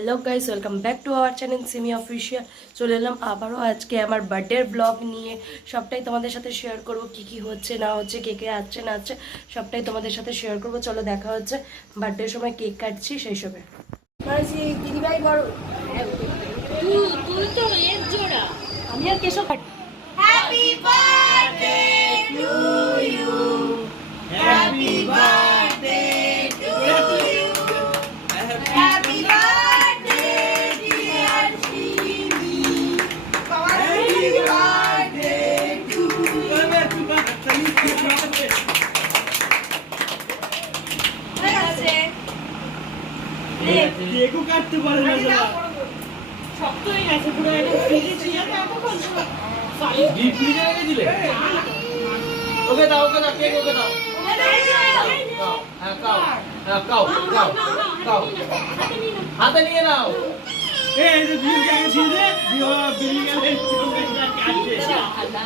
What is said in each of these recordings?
Hello guys, welcome back to our channel Simi official. চলে এলাম আবারও আজকে আমার বার্থডের ব্লগ নিয়ে। সবটাই তোমাদের সাথে শেয়ার করব, কি কি হচ্ছে না হচ্ছে, কে কে আসছে না আসছে, সবটাই তোমাদের সাথে শেয়ার করব। চলো দেখা হচ্ছে বার্থডের সময়, কেক কাটছি সেই সময়। দিদিভাই বড় তুই তো এর জোড়া, আমি আর কেশব কাটি। Happy birthday to you, happy birthday to you, happy birthday dear Simi, happy birthday to you. ঠিক আছে, কেকও কাটতে পারে না যারা শক্ত হয়ে গেছে পুরো একদম ফ্রিজে ছিল তো এতক্ষণ ডিপ ফ্রিজে রেখে দিলে ওকে দাও কেক ওকে দাও কাও হাতে নিয়ে নাও এই যে বিল কেক ছিল যে বিল গেলে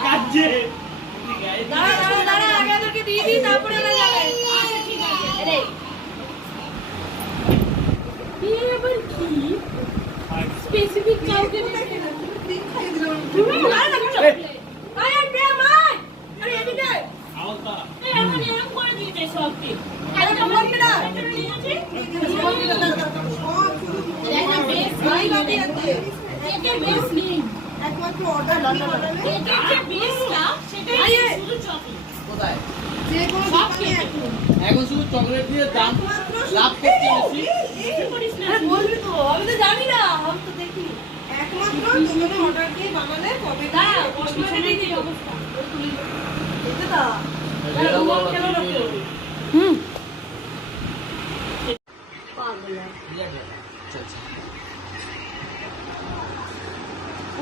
কাটছে দাঁড়া আগে ওদেরকে দিয়ে দিই তারপরে ওরা যাবে। আচ্ছা ঠিক আছে। আরে বিয়ে আবার কি স্পেসিফিক কাউকে দেখে না তুমি না না আরে দে ভাই আরে এদিকে আওতা এই এখন এরকম করে দিতে সব ঠিক আরে বলবি না ঠিক আছে এটা বেস ভাই বাকি আছে এটা বেস নেই একমাত্র অর্ডার বানাবে এটা যে বেসটা সেটাই শুধু চকলেট কোথায় যে কোনো দোকানে এখন শুধু চকলেট দিয়ে দাম লাভ করতে বেশি আরে বলবি তো আমি তো জানি না আমি তো দেখি একমাত্র তুমি অর্ডার দিয়ে বানালে কবে না কসমেটিক এই অবস্থা এটা দা পাগলা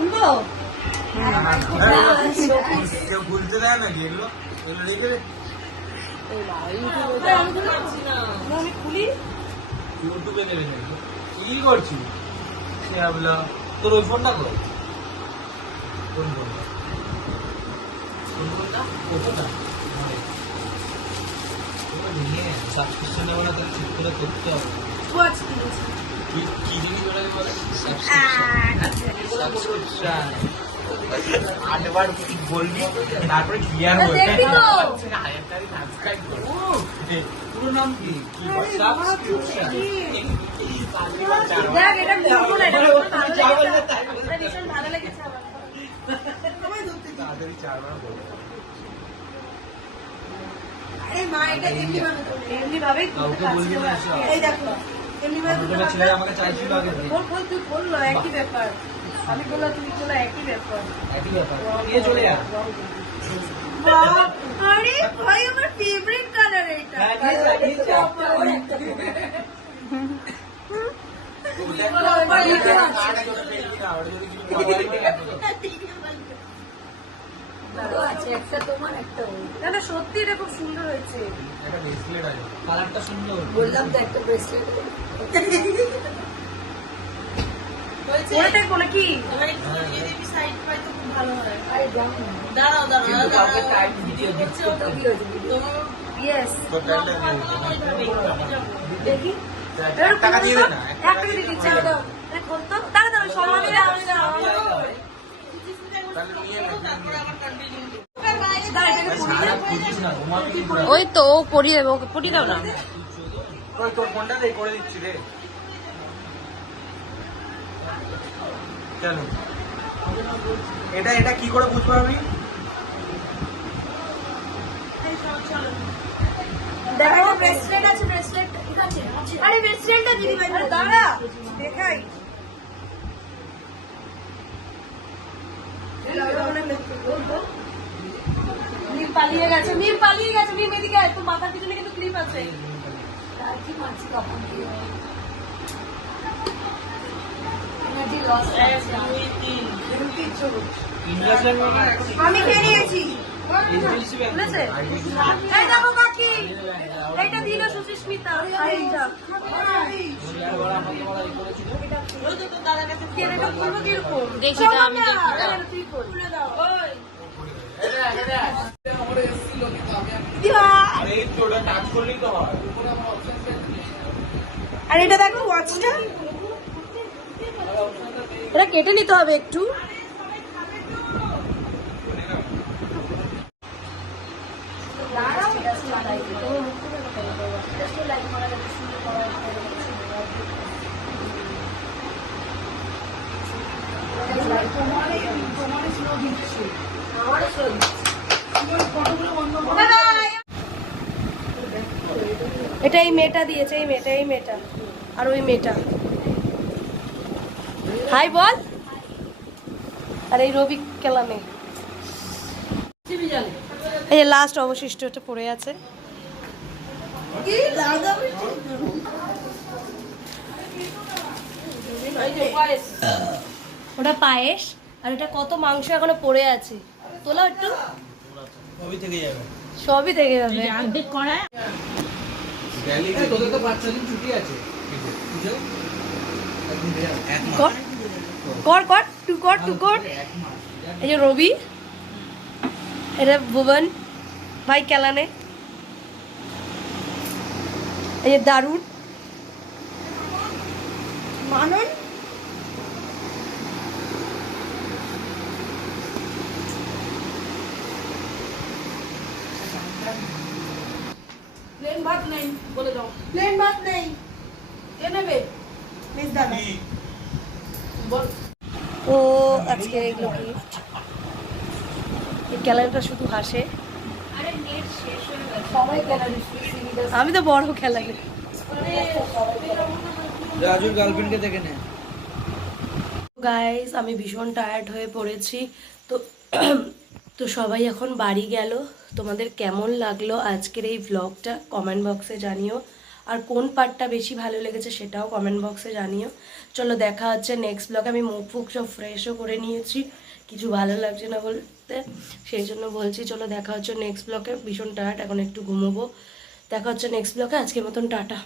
উনবো কেউ ভুলতে দেয় না এগুলো রেখে আমি তো পাচ্ছি না আমি খুলি ইউটিউবে নেবে কি করছিস সে ভাবলা তোর ওই ফোনটা করো কোন ফোনটা কোনটা নিয়ে সাবস্ক্রিপশন নেবো না তো ঠিক করে করতে হবে ওয়াচ কিনেছি কি জিনিস বলে সাবস্ক্রিপশন 8 বার বলবি তারপরে ক্লিয়ার হবে দেখবি তো সাবস্ক্রাইব করো পুরো নাম কি সাবস্ক্রিপশন দেখ এটা কোন এটা ভীষণ ভালো লেগেছে আমার তাড়াতাড়ি 4 বার বলো আরে মা এটা এমনি ভাবে কাউকে বলবি না এই দেখো এমনি ভাবে ছোট ছেলে আমাকে চাইছিল আগে বল তুই বললো একই ব্যাপার আমি বললাম তুমি বললো একই ব্যাপার একই ব্যাপার নিয়ে চলে যা আরে ভাই আমার ফেভারিট কালার এটা একটা তোমার একটা না সত্যি এটা খুব সুন্দর হয়েছে একটা ব্রেসলেট আছে কালারটা সুন্দর বললাম তো একটা ব্রেসলেট ওটা কোন কি যদি সাইড পাই তো খুব ভালো হয় আরে দাঁড়াও কাউকে টাইম ভিডিও দিচ্ছি ইয়েস দেখি টাকা দিয়ে দে না টাকা দিয়ে দিচ্ছি দাও আরে খোল তো দাঁড়া সম্মানে তাহলে নিয়ে ওই তো ও করিয়ে দেবো, ওকে পটিয়ে দাও না। তোর ফোনটা দে করে দিচ্ছি রে কেন এটা কি করে বুঝবো আমি দেখো ব্রেসলেট আছে ব্রেসলেট ঠিক আছে আরে ব্রেসলেটটা দিদি ভাই দাঁড়া দেখাই মিম পালিয়ে গেছে মিম এদিকে আয় তোর মাথার পিছনে কিন্তু ক্লিপ আছে কি মারছি কখন আমি খেয়ে নিয়েছি দেখো কাকি এটা দিল সুস্মিতা দেখি আর এটা দেখো ওয়াচটা এটা কেটে নিতে হবে একটু। এটা এই মেয়েটা দিয়েছে, এই মেয়েটা আর ওই মেয়েটা। হাই বল। আর এই রবি কেলানে। এই যে লাস্ট অবশিষ্ট এটা পড়ে আছে। ওটা পায়েস আর এটা কত মাংস এখনো পড়ে আছে। তোলা একটু, সবই থেকে যাবে। তোদের তো 5-6 দিন ছুটি আছে। কর কর কর টু কর টু কর। এই যে রবি, এটা ভুবন ভাই কেলানে, এই যে দারুণ মানন, প্লেন ভাত নেই বলে দাও, প্লেন ভাত নেই, কে নেবে? মিস দাদা বল। ও আজকে এগুলো গিফট। এই ক্যালেন্ডারটা শুধু হাসে। আমি তো বড় খেলা রাজুর গার্লফ্রেন্ডকে দেখে নে। গাইস, আমি ভীষণ টায়ার্ড হয়ে পড়েছি। তো তো সবাই এখন বাড়ি গেল। তোমাদের কেমন লাগলো আজকের এই ভ্লগটা কমেন্ট বক্সে জানিও, আর কোন পার্টটা বেশি ভালো লেগেছে সেটাও কমেন্ট বক্সে জানিও। চলো দেখা হচ্ছে নেক্সট ব্লগে। আমি মুখ ফুক সব ফ্রেশও করে নিয়েছি, কিছু ভালো লাগছে না বলতে, সেই জন্য বলছি। চলো দেখা হচ্ছে নেক্সট ব্লগে। ভীষণ টায়ার্ড, এখন একটু ঘুমোবো। দেখা হচ্ছে নেক্সট ব্লগে। আজকের মতন টাটা।